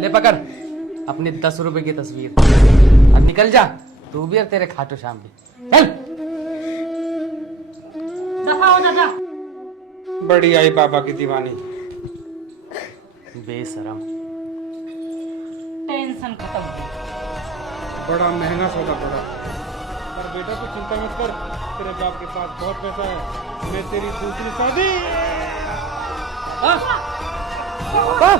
ले पकड़ अपनी 10 रुपए की तस्वीर। अब निकल जा तू भी और तेरे खाटू श्याम भी। चल दफा हो दादा। बड़ी आई बाबा की दीवानी। बेशरम। टेंशन खत्म। बड़ा महंगा सौदा पड़ा। पर बेटा तू चिंता मत कर, तेरे बाप के पास बहुत पैसा है। मैं तेरी दूसरी शादी। पापा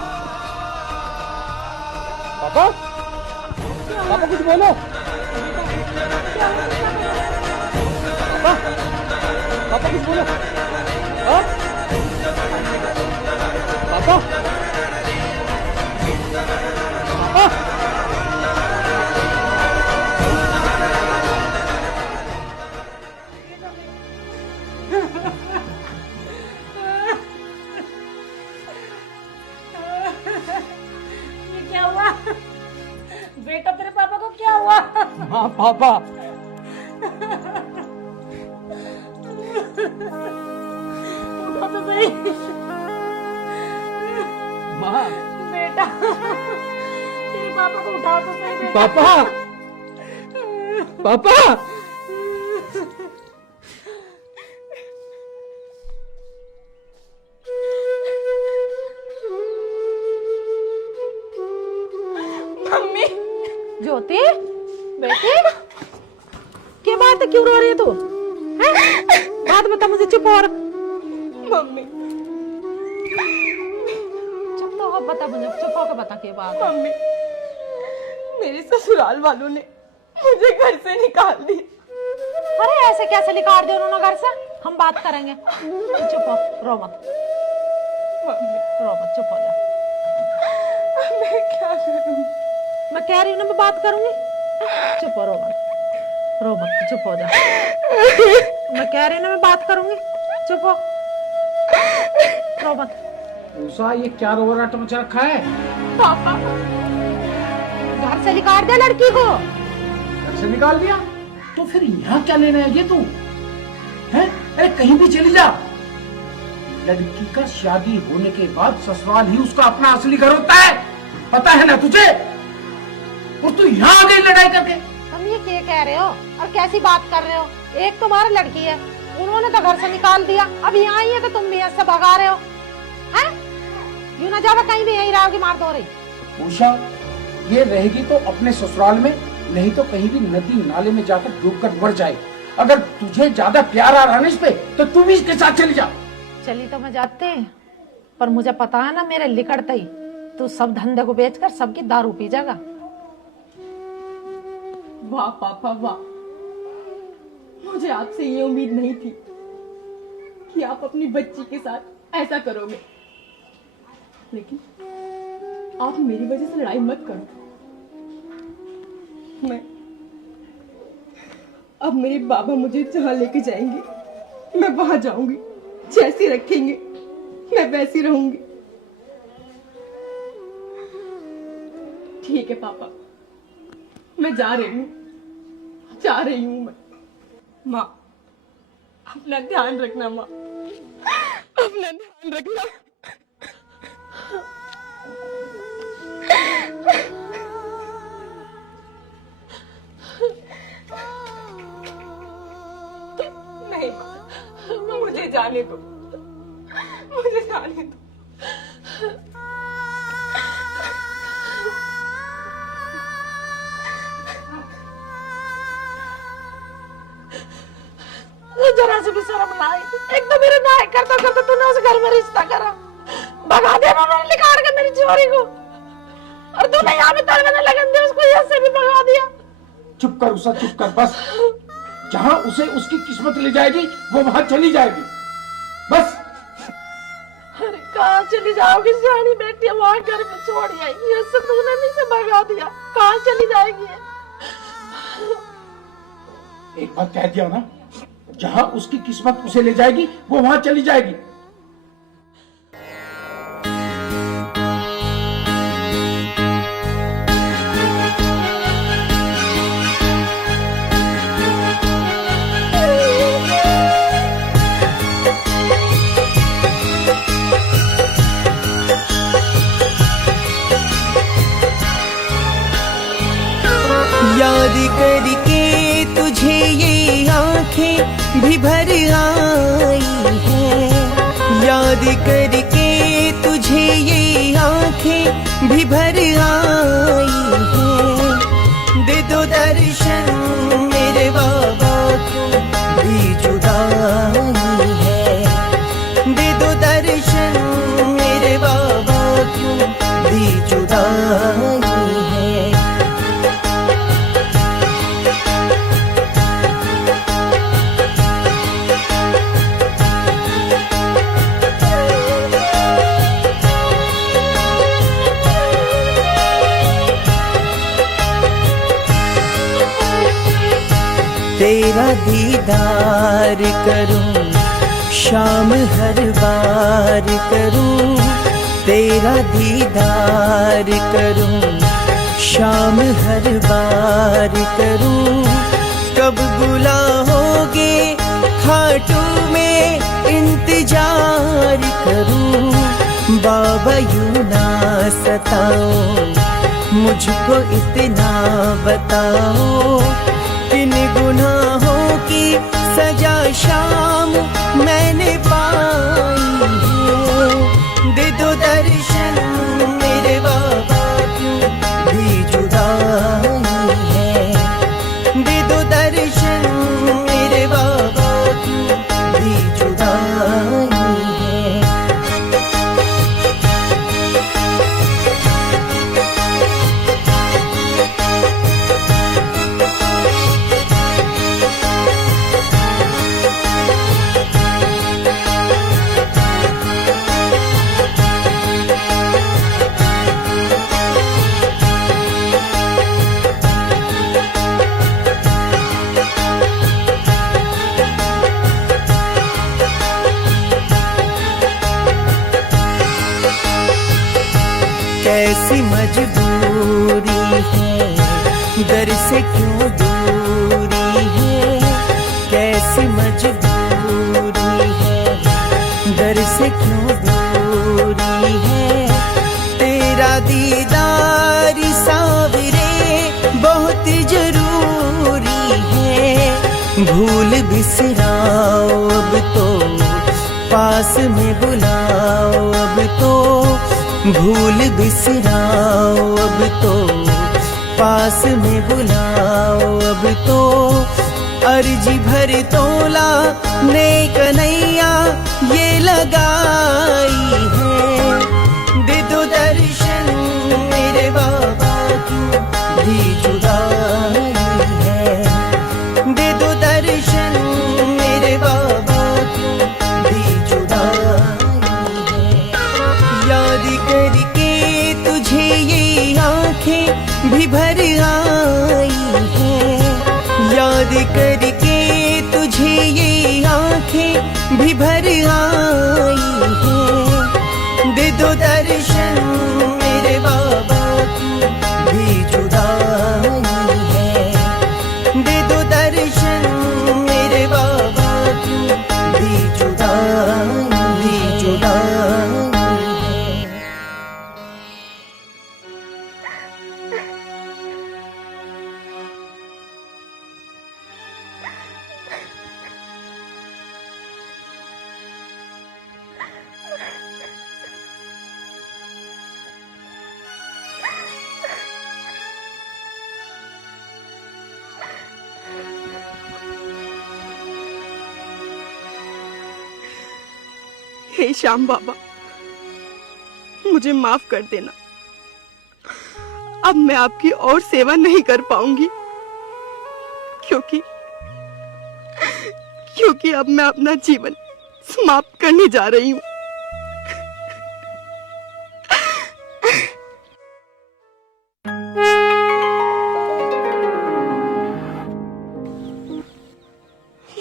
पापा पापा कुछ बोलो। पापा पापा कुछ बोलो। हाँ? पापा पापा ये क्या हुआ? बेटा तेरे पापा को क्या हुआ? हाँ पापा उठो तो सही। माँ बेटा तेरे पापा को उठाओ तो सही बेटा। पापा पापा मम्मी ज्योति बेटी क्या बात है, क्यों रो रही है तू? हैं? बात बता मुझे, चुप और मम्मी चुप तो हो, बता मुझे, चुप होकर बता क्या बात है। मम्मी मेरे ससुराल वालों ने मुझे घर से निकाल दिया। अरे ऐसे कैसे निकाल दिया उन्होंने घर से? हम बात करेंगे, चुप हो, रो मत, मम्मी रो मत, चुप हो जा। मैं क्या करूं? मैं कह रही हूँ ना मैं बात करूंगी, चुप हो, रो मत, रो मत, चुप हो जा। मैं कह रही हूँ ना मैं बात करूंगी, चुप हो, रो मत। उषा ये क्या रोवराट मचा रखा है? पापा घर से निकाल दिया लड़की को। घर से निकाल दिया तो फिर यहाँ क्या लेने आई है तू? हैं? अरे कहीं भी चली जा। लड़की का शादी होने के बाद ससुराल ही उसका अपना असली घर होता है, पता है ना तुझे? और तू यहाँ आ गई लड़ाई करके। तुम ये क्या कह रहे हो और कैसी बात कर रहे हो? एक तुम्हारी लड़की है, उन्होंने तो घर से निकाल दिया, अब यहाँ आई है तो तुम भी ऐसे भगा रहे हो हैं? यूं ना जावा कहीं भी, यहीं रहोगी मार दो रही। उषा ये रहेगी तो अपने ससुराल में, नहीं तो कहीं भी नदी नाले में जाकर डूबकर मर जाए। अगर तुझे ज्यादा प्यार आ रहा है इस पे तो तू भी इसके साथ चली जा। चली तो मैं जाते, पर मुझे पता है ना मेरे लिखड़ते ही तू सब धंधे को बेचकर सबकी दारू पी जाएगा। वाह पापा वाह, मुझे आपसे ये उम्मीद नहीं थी कि आप अपनी बच्ची के साथ ऐसा करोगे। लेकिन आप मेरी वजह से लड़ाई मत करो। मैं अब मेरे बाबा मुझे जहां लेके जाएंगे मैं वहां जाऊंगी, जैसी रखेंगे मैं वैसी रहूंगी। ठीक है पापा, मैं जा रही हूँ मैं। माँ अपना ध्यान रखना, माँ अपना ध्यान रखना। नहीं माँ, मुझे जाने दो, मुझे जाने दो। जरा से भी शर्म ना आई। एक तो मेरे नाय करता करता तूने उस घर में रिश्ता करा, भगा दिया उन्होंने निकाल के मेरी छोरी को, और तूने यहाँ पे तलवार लगन दी उसको, यहाँ से भी भगा दिया। चुप कर उषा, चुप कर बस। जहाँ उसे उसकी किस्मत ले जाएगी वो वहाँ चली जाएगी, बस। अरे कहाँ चली जाओगी सियानी बेटी, वहाँ घर में छोड़ आएगी, ऐसे तूने भी से भगा दिया, कहाँ चली जाएगी? एक बात कह दिया ना, जहाँ उसकी किस्मत उसे ले जाएगी वो वहाँ चली जाएगी। याद करके तुझे ये आंखें भी भर आई है, याद करके तुझे ये आंखें भी भर आई है। दे दो दर्शन मेरे बाबा क्यों भी जुदाई है, दे दो दर्शन मेरे बाबा क्यों भी जुदाई है। तेरा दीदार करूं शाम हर बार करूं, तेरा दीदार करूं शाम हर बार करूं। कब बुलाओगे खाटू में इंतजार करूं, बाबा यूं ना सताओ मुझको इतना बताओ, किन गुनाहों की सजा शाम मैंने पाई है। दे दो दर्शन मेरे बाबा क्यों भी जुदाई है, दे दो दर्शन मेरे बाबा क्यों भी जुदाई है। कैसी मजबूरी है, दर से क्यों दूरी है, कैसी मजबूरी है, दर से क्यों दूरी है। तेरा दीदार सावरे बहुत जरूरी है, भूल बिसराओ अब तो पास में बुलाओ, अब तो भूल बिसराओ अब तो पास में बुलाओ, अब तो अर्जी भर तोला ने कन्हैया ये लगाई है। दे दो दर्शन मेरे बाबा क्यों भी जुदाई है, दे दो दर्शन मेरे बाबा क्यों भी जुदाई है। याद करके तुझे ये आंखें भी भर आई है, याद करके तुझे ये आंखें भी भर आई है। दे दो दर्शन मेरे बाबा क्यों भी जुदाई है, दे दो दर्शन मेरे बाबा क्यों भी जुदाई है। हे श्याम बाबा, मुझे माफ कर देना। अब मैं आपकी और सेवा नहीं कर पाऊंगी, क्योंकि अब मैं अपना जीवन समाप्त करने जा रही हूँ।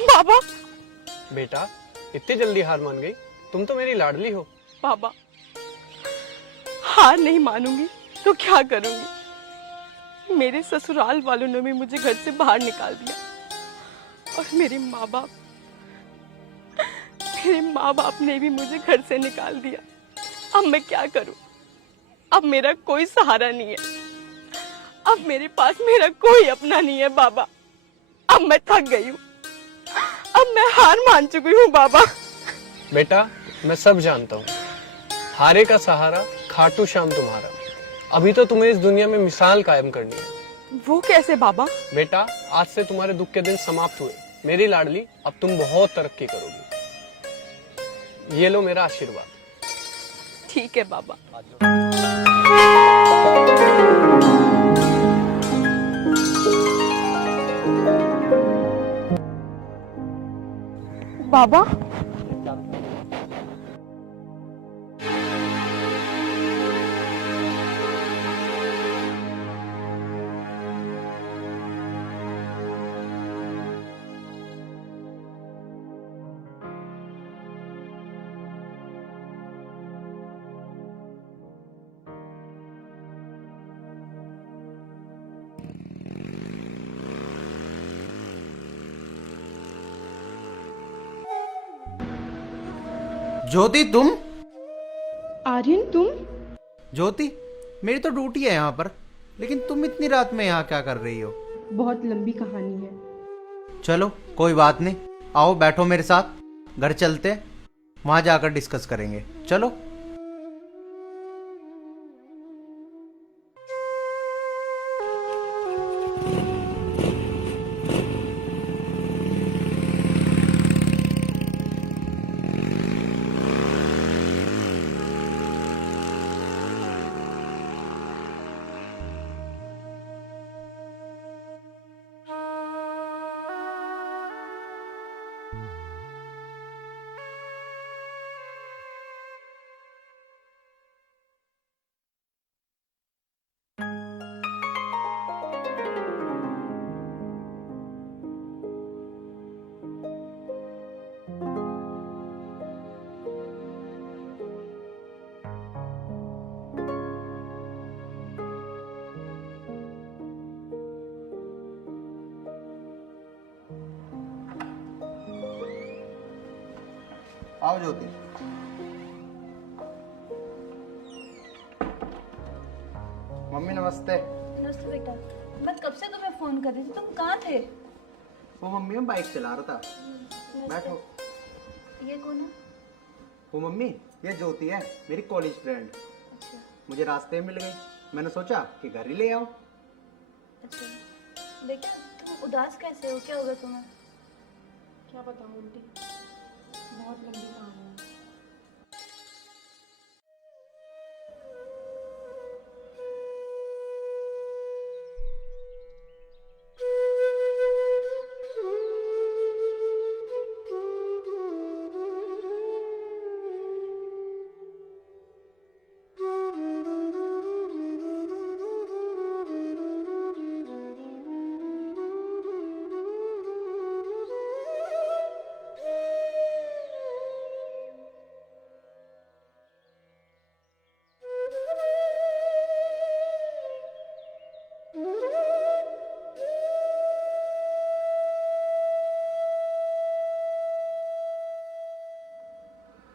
बाबा। बेटा, इतनी जल्दी हार मान गई? तुम तो मेरी लाडली हो। बाबा, हार नहीं मानूंगी तो क्या करूंगी? मेरे ससुराल वालों ने भी मुझे घर से बाहर निकाल दिया और मेरे माँ बाप ने भी मुझे घर से निकाल दिया। अब मैं क्या करूं? अब मेरा कोई सहारा नहीं है। अब मेरे पास मेरा कोई अपना नहीं है बाबा। अब मैं थक गई हूँ, अब मैं हार मान चुकी हूँ बाबा। बेटा मैं सब जानता हूँ, हारे का सहारा खाटू श्याम तुम्हारा। अभी तो तुम्हें इस दुनिया में मिसाल कायम करनी है। वो कैसे बाबा? बेटा आज से तुम्हारे दुख के दिन समाप्त हुए मेरी लाडली, अब तुम बहुत तरक्की करोगी। ये लो मेरा आशीर्वाद। ठीक है बाबा। बाबा ज्योति तुम? आर्यन तुम? ज्योति मेरी तो ड्यूटी है यहाँ पर, लेकिन तुम इतनी रात में यहाँ क्या कर रही हो? बहुत लंबी कहानी है। चलो कोई बात नहीं, आओ बैठो मेरे साथ, घर चलते हैं, वहां जाकर डिस्कस करेंगे। चलो। आओ ज्योति। मम्मी नमस्ते। नमस्ते बेटा। मैं कब से तुम्हें फोन कर रही थी, तुम कहाँ थे? वो मम्मी मैं बाइक चला रहा था। बैठो। ये कौन है? वो मम्मी ये ज्योति है, मेरी कॉलेज फ्रेंड। अच्छा मुझे रास्ते में मिल गई, मैंने सोचा कि घर ही ले आओ। अच्छा बेटा, तुम उदास कैसे हो, क्या हो गया तुम्हें? क्या बताऊं आंटी, बहुत लंबी कहानी है।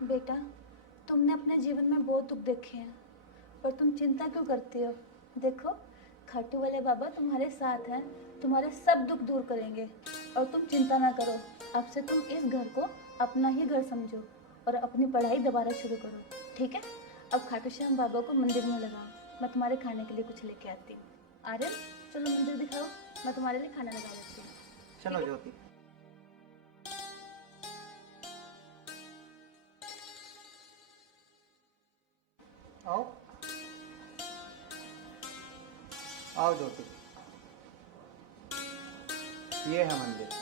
बेटा, तुमने अपने जीवन में बहुत दुख देखे हैं, पर तुम चिंता क्यों करती हो? देखो, खाटू वाले बाबा तुम्हारे साथ हैं, तुम्हारे सब दुख दूर करेंगे। और तुम चिंता ना करो, अब से तुम इस घर को अपना ही घर समझो और अपनी पढ़ाई दोबारा शुरू करो, ठीक है? अब खाटू श्याम बाबा को मंदिर में लगाओ, मैं तुम्हारे खाने के लिए कुछ लेके आती हूँ। आर्यन, चलो मंदिर दिखाओ, मैं तुम्हारे लिए खाना लगा देती हूँ। चलो ज्योति। आओ आओ ज्योति, ये है मंदिर।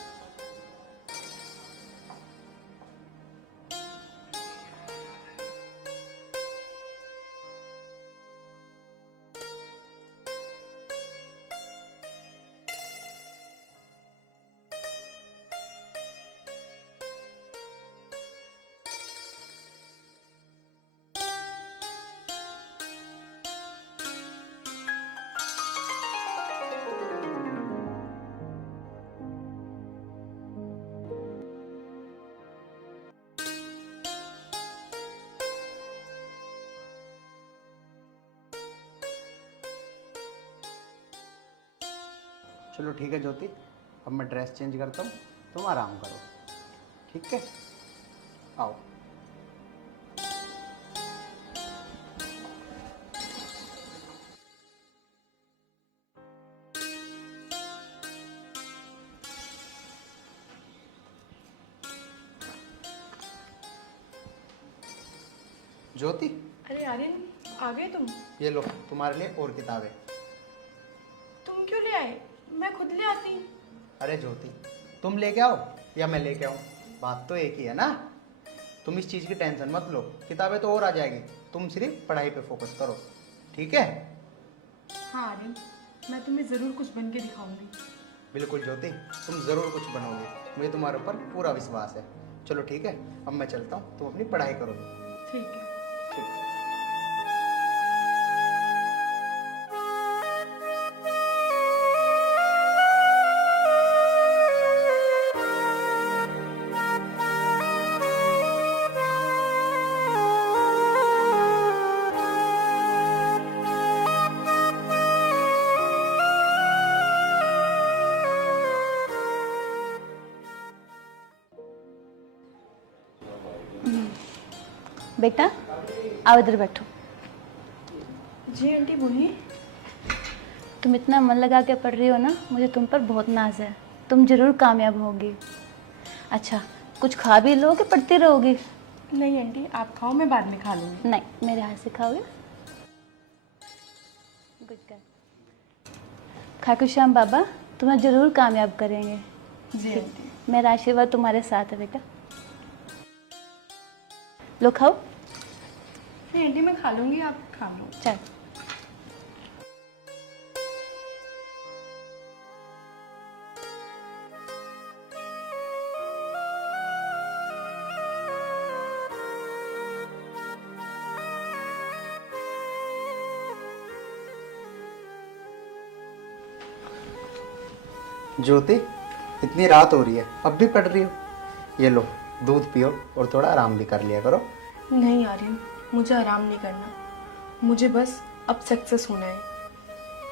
चलो ठीक है ज्योति, अब मैं ड्रेस चेंज करता हूँ, तुम आराम करो, ठीक है? आओ। ज्योति, अरे आर्यन, आ गए तुम? ये लो तुम्हारे लिए और किताबें। तुम क्यों ले आए? मैं खुद ले आती। अरे ज्योति, तुम लेके आओ या मैं लेके आऊँ, बात तो एक ही है ना। तुम इस चीज़ की टेंशन मत लो, किताबें तो और आ जाएगी, तुम सिर्फ पढ़ाई पे फोकस करो, ठीक है? हाँ आर्यन, मैं तुम्हें जरूर कुछ बन के दिखाऊंगी। बिल्कुल ज्योति, तुम ज़रूर कुछ बनोगे, मुझे तुम्हारे ऊपर पूरा विश्वास है। चलो ठीक है, अब मैं चलता हूँ, तुम अपनी पढ़ाई करो। ठीक है। बेटा आओ इधर बैठो। जी आंटी बोलिए। तुम इतना मन लगा के पढ़ रही हो ना, मुझे तुम पर बहुत नाज है, तुम जरूर कामयाब होगी। अच्छा कुछ खा भी लो कि पढ़ती रहोगी? नहीं आंटी, आप खाओ, मैं बाद में खा लूँगी। नहीं, मेरे हाथ से खाओगे? Good girl. खाटू श्याम बाबा तुम्हें जरूर कामयाब करेंगे। जी आंटी। मेरा आशीर्वाद तुम्हारे साथ है बेटा। लो खाओ। नहीं आंटी, मैं खा लूँगी, आप खा लो। चल। ज्योति, इतनी रात हो रही है, अब भी पढ़ रही हो? ये लो दूध पियो और थोड़ा आराम भी कर लिया करो। नहीं आर्यन, मुझे आराम नहीं करना, मुझे बस अब सक्सेस होना है।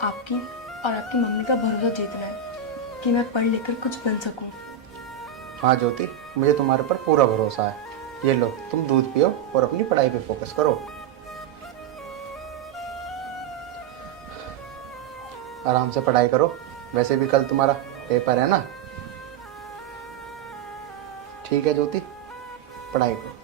आपकी और आपकी मम्मी का भरोसा जीतना है कि मैं पढ़ लिखकर कुछ बन सकूं। हाँ ज्योति, मुझे तुम्हारे पर पूरा भरोसा है। ये लो तुम दूध पियो और अपनी पढ़ाई पे फोकस करो। आराम से पढ़ाई करो, वैसे भी कल तुम्हारा पेपर है ना। ठीक है ज्योति, पढ़ाई करो।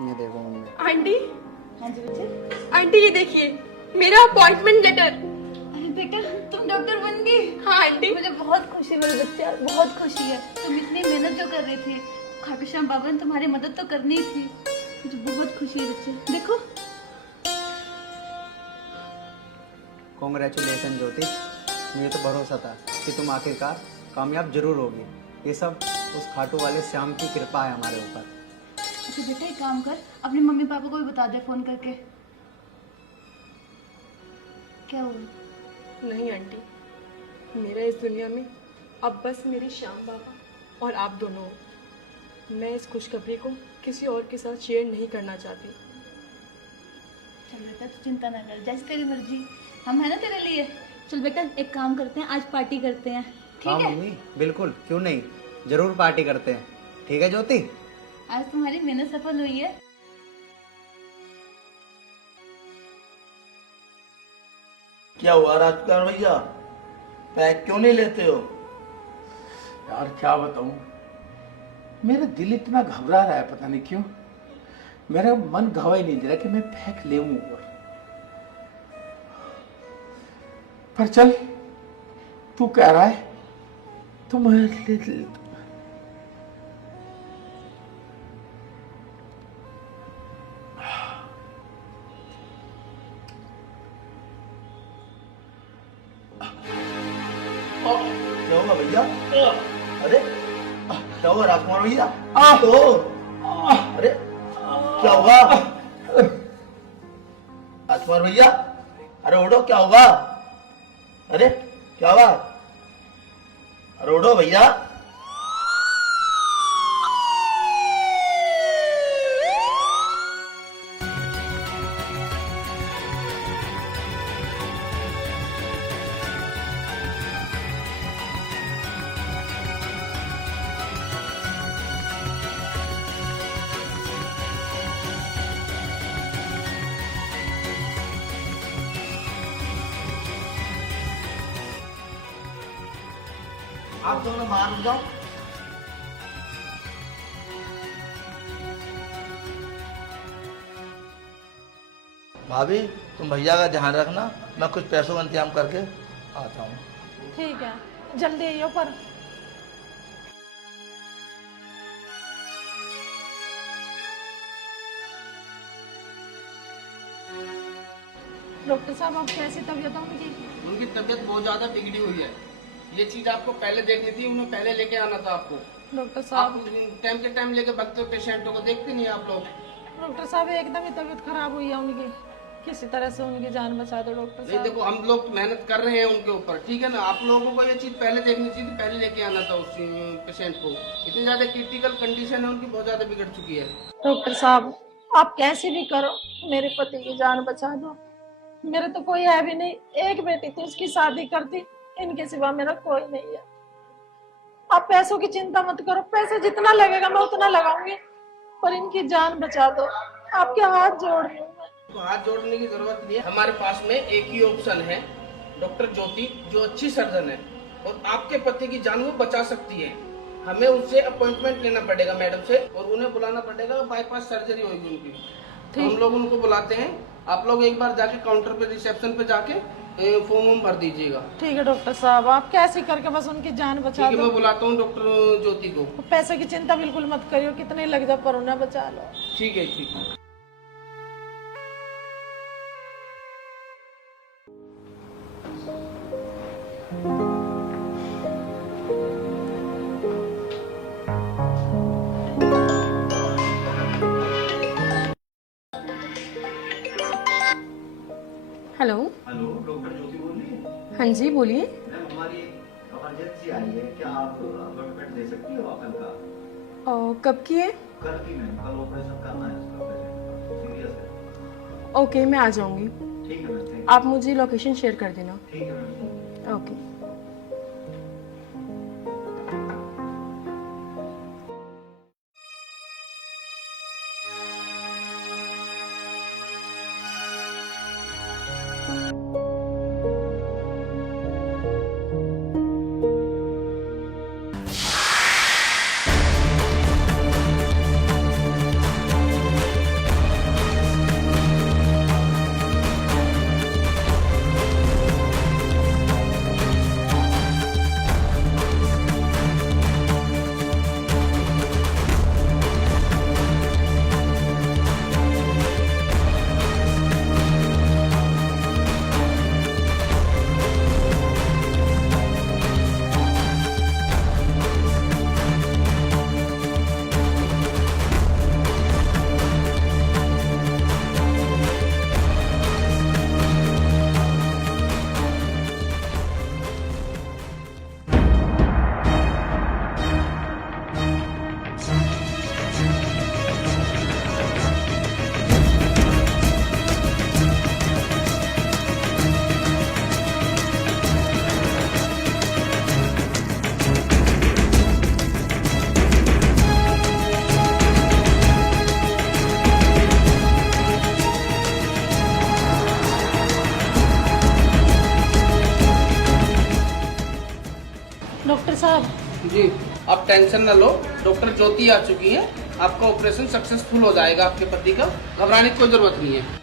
ये देखो मम्मी। आंटी, हाँ जी बच्चे। आंटी ये देखिए मेरा अपॉइंटमेंट लेटर। अरे बेटा तुम डॉक्टर बन गई। हाँ आंटी। मुझे बहुत खुशी मेरे बच्चा, बहुत खुशी है। तुम इतनी मेहनत जो कर रहे थे, खाटू श्याम बाबा ने तुम्हारी मदद तो करनी ही थी। मुझे बहुत खुशी है बच्चे। देखो। कॉन्ग्रेचुलेशन ज्योति, मुझे तो भरोसा था कि तुम आखिरकार कामयाब जरूर होगी। ये सब उस खाटू वाले श्याम की कृपा है हमारे ऊपर। अच्छा बेटा एक काम कर, अपने मम्मी पापा को भी बता दे फोन करके। क्या हुआ? नहीं आंटी, मेरा इस दुनिया में अब बस मेरी श्याम बाबा और आप दोनों हो। मैं इस खुशखबरी को किसी और के साथ शेयर नहीं करना चाहती। चल बेटा तू चिंता ना कर, जैसे तेरी मर्जी, हम है ना तेरे लिए। चल बेटा एक काम करते हैं, आज पार्टी करते हैं, ठीक हाँ है? मम्मी बिल्कुल, क्यों नहीं, जरूर पार्टी करते हैं। ठीक है ज्योति? आज तुम्हारी मेहनत सफल हुई है। क्या हुआ राजकुमार भैया, पैक क्यों नहीं लेते हो? यार क्या बताऊं, मेरा दिल इतना घबरा रहा है, पता नहीं क्यों। मेरा मन गवाही नहीं दे रहा कि मैं पैक ले पर चल तू कह रहा है तो मैं ले लेता। क्या होगा भैया? अरे क्या होगा राजकुमार भैया? तो अरे क्या होगा? तुम्हारे भैया, अरे उठो, क्या हुआ? अरे क्या हुआ? अरे उठो भैया। आप दोनों मान जाओ। भाभी तुम भैया का ध्यान रखना, मैं कुछ पैसों का इंतजाम करके आता हूँ। ठीक है, जल्दी आइयो पर। डॉक्टर साहब, अब कैसी तबीयत है उनकी? उनकी तबीयत बहुत ज्यादा बिगड़ी हुई है। ये चीज आपको पहले देखनी थी, उन्हें पहले लेके आना था आपको। डॉक्टर आप साहब, टाइम के टाइम लेके बगते हो पेशेंटों को, देखते नहीं आप लोग। डॉक्टर साहब एकदम ही तबीयत खराब हुई है उनकी, किसी तरह से उनकी जान बचा दो डॉक्टर नहीं साहब। देखो, हम लोग मेहनत कर रहे हैं उनके ऊपर, ठीक है ना। आप लोगों को ये चीज पहले देखनी चाहिए, पहले लेके आना था उस पेशेंट को। इतनी ज्यादा क्रिटिकल कंडीशन है उनकी, बहुत ज्यादा बिगड़ चुकी है। डॉक्टर साहब, आप कैसे भी करो मेरे पति की जान बचा दो। मेरे तो कोई है भी नहीं, एक बेटी थी, उसकी शादी कर दी, इनके सिवा मेरा कोई नहीं है। आप पैसों की चिंता मत करो, पैसे जितना लगेगा मैं उतना लगाऊंगी, पर इनकी जान बचा दो। आपके हाथ जोड़ रही हूँ मैं। तो हाथ जोड़ने की जरूरत नहीं है, हमारे पास में एक ही ऑप्शन है, डॉक्टर ज्योति, जो अच्छी सर्जन है और आपके पति की जान वो बचा सकती है। हमें उनसे अपॉइंटमेंट लेना पड़ेगा मैडम से, और उन्हें बुलाना पड़ेगा, बाईपास सर्जरी होगी उनकी। तो हम लोग उनको बुलाते हैं, आप लोग एक बार जाके काउंटर पे, रिसेप्शन पे जाके फॉर्म भर दीजिएगा। ठीक है डॉक्टर साहब, आप कैसे करके बस उनकी जान बचा दो। मैं बुलाता हूँ डॉक्टर ज्योति को। पैसे की चिंता बिल्कुल मत करियो, कितने लग जाए पर उन्हें बचा लो। ठीक है, ठीक है। हेलो। हेलो, डॉक्टर ज्योति बोल रही है? हाँ जी, बोलिए। मैम, हमारी इमरजेंसी आई है, क्या आप अपॉइंटमेंट दे सकती हो कल का? कब की है? कल की मैम, कल ऑपरेशन करना है उसका, पेशेंट सीरियस है। ओके, मैं आ जाऊंगी। ठीक है मैम, थैंक आप मुझे लोकेशन शेयर कर देना। यू। ठीक है मैम। ओके। डॉक्टर साहब, जी, आप टेंशन न लो, डॉक्टर ज्योति आ चुकी है, आपका ऑपरेशन सक्सेसफुल हो जाएगा आपके पति का, घबराने की कोई जरूरत नहीं है।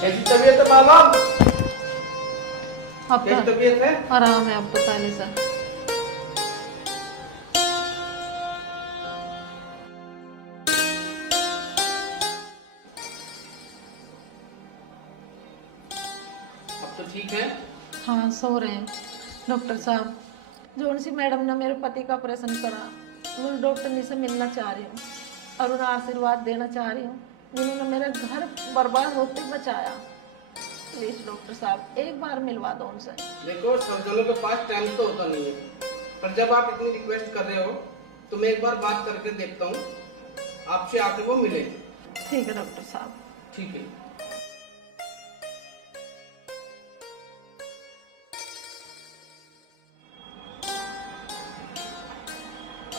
कैसी तबीयत है बाबा? अब कैसी तबीयत है? आराम है अब तो पहले से। अब तो ठीक है? हाँ सो रहे हैं। डॉक्टर साहब, जोन सी मैडम ने मेरे पति का ऑपरेशन करा, मैं डॉक्टर से मिलना चाह रही हूँ और उन्हें आशीर्वाद देना चाह रही हूँ जिन्होंने मेरा घर बर्बाद होते बचाया। प्लीज डॉक्टर साहब एक बार मिलवा दो उनसे। देखो, सर्जनों के पास टाइम तो होता नहीं है, पर जब आप इतनी रिक्वेस्ट कर रहे हो तो मैं एक बार बात करके देखता हूँ, आपसे आके वो मिले। ठीक है डॉक्टर साहब। ठीक है।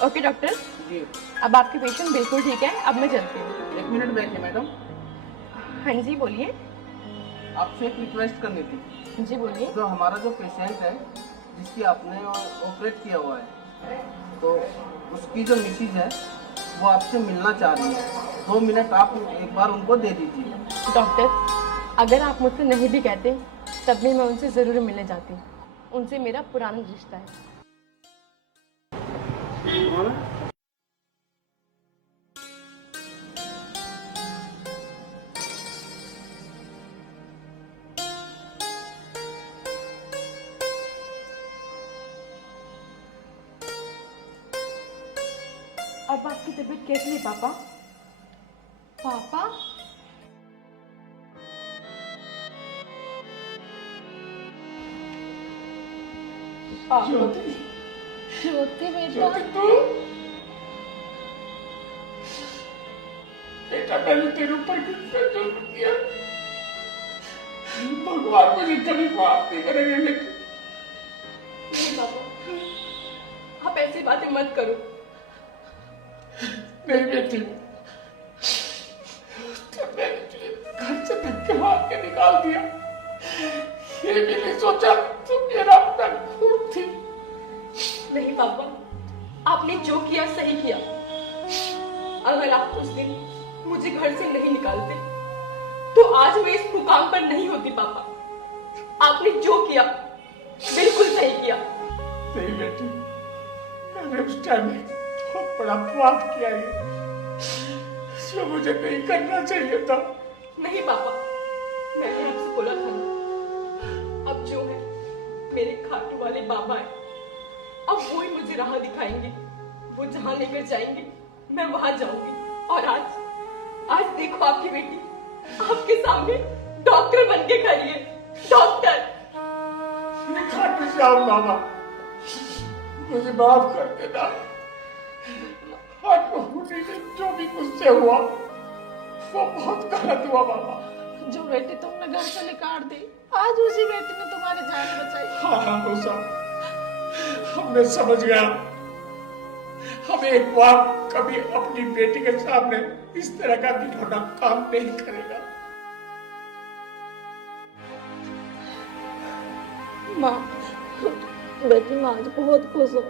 ओके डॉक्टर, जी, अब आपके पेशेंट बिल्कुल ठीक है, अब मैं चलती हूँ। 1 मिनट बैठिए मैडम। हाँ जी बोलिए। आपसे एक रिक्वेस्ट करनी थी। जी बोलिए। जो हमारा जो पेशेंट है जिसकी आपने ऑपरेट किया हुआ है, तो उसकी जो मिसिज है वो आपसे मिलना चाह रही है। 2 मिनट आप एक बार उनको दे दीजिए। डॉक्टर, अगर आप मुझसे नहीं भी कहते तब भी मैं उनसे ज़रूर मिलने जाती। उनसे मेरा पुराना रिश्ता है। अब आपकी तबीयत कैसी है पापा? पापा? ज्योति, ज्योति बेटा। ज्योति तू? बेटा मैंने तेरे ऊपर कितना जुल्म किया, भगवान मुझे कभी माफ नहीं करेंगे बेटे। नहीं पापा, आप ऐसी बातें मत करो। नहीं बेटी, जब मैंने तुझे घर से धक्के मार के निकाल दिया, ये भी नहीं सोचा तुम मेरा अपना खून थी। नहीं पापा, आपने जो किया सही किया। अगर आप उस दिन मुझे घर से नहीं निकालते तो आज मैं इस मुकाम पर नहीं होती पापा। आपने जो किया बिल्कुल सही किया। नहीं बेटी, मैंने उस टाइम बहुत बड़ा पाप किया है जो मुझे नहीं करना चाहिए था। नहीं पापा, मैंने आपसे बोला था ना, अब जो है मेरे खाटू वाले बाबा है, अब वो ही मुझे राह दिखाएंगे। वो जहां लेकर जाएंगे मैं वहां जाऊंगी। और आज देखो आपकी बेटी आपके सामने डॉक्टर बन के खड़ी है। डॉक्टर खाटू श्याम बाबा, मुझे माफ कर देना। आज जो भी मुझसे हुआ वो बहुत गलत हुआ बाबा। जो बेटी तुमने घर से निकाल दी, आज उसी बेटी ने तुम्हारी जान बचाई। हाँ मूसा, हमने समझ गया। हम एक बार कभी अपनी बेटी के सामने इस तरह का घिनौना काम नहीं करेगा। माँ, बेटी मैं आज बहुत खुश हूँ,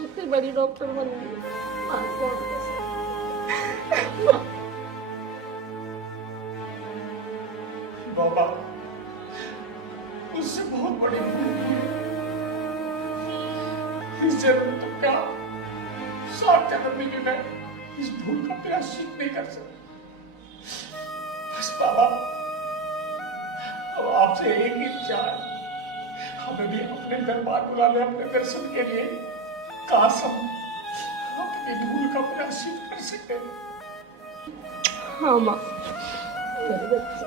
इतनी बड़ी डॉक्टर बन गई। माँ बहुत खुश हूँ। बाबा, उससे बहुत बड़ी भूल हुई। इस जन्म तो क्या, 7 जन्म में भी मैं इस भूल का प्रायश्चित नहीं कर सकता। बस बाबा, अब आपसे एक ही इच्छा है, हमें भी अपने दरबार बुला ले अपने दर्शन के लिए। काश हम अपनी भूल का प्रायश्चित कर सके। हाँ माँ, मेरे बच्चे,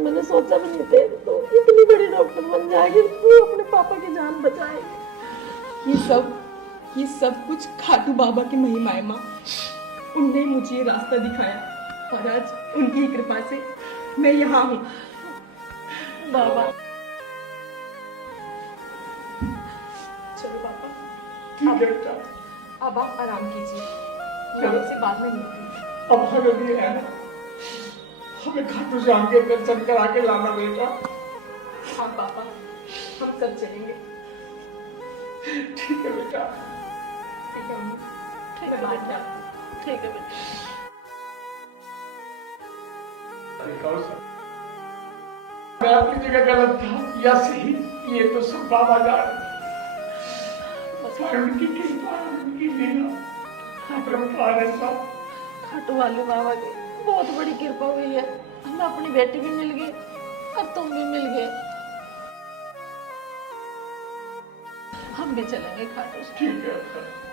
मैंने सोचा भी नहीं था तो इतनी बड़ी डॉक्टर बन जाएगी, तू अपने पापा की जान बचाएगी। ये सब कुछ खाटू बाबा की महिमा है माँ। उनने मुझे ये रास्ता दिखाया और आज उनकी कृपा से मैं यहाँ हूँ। बाबा चलो पापा, ठीक है बेटा, अब आप आराम कीजिए, मैं आपसे बाद में मिलती हूँ। अब हमें भी है ना, हमें खाटू श्याम के दर्शन करा के लाना बेटा। हाँ पापा, हम सब चलेंगे। ठीक है बेटा। ठीक है अम्मा, ठीक है मैं बात बेटा, ठीक है बेटा। मैं अपनी जगह गलत था या सही, ये तो सब बाबा जान। उनकी कृपा, उनकी लीला अपरंपार है साहब। खाटू वाले बाबा की बहुत बड़ी कृपा हुई है, हमें अपनी बेटी भी मिल गई और तुम भी मिल गए। हम भी चलेंगे खाटू से। ठीक है।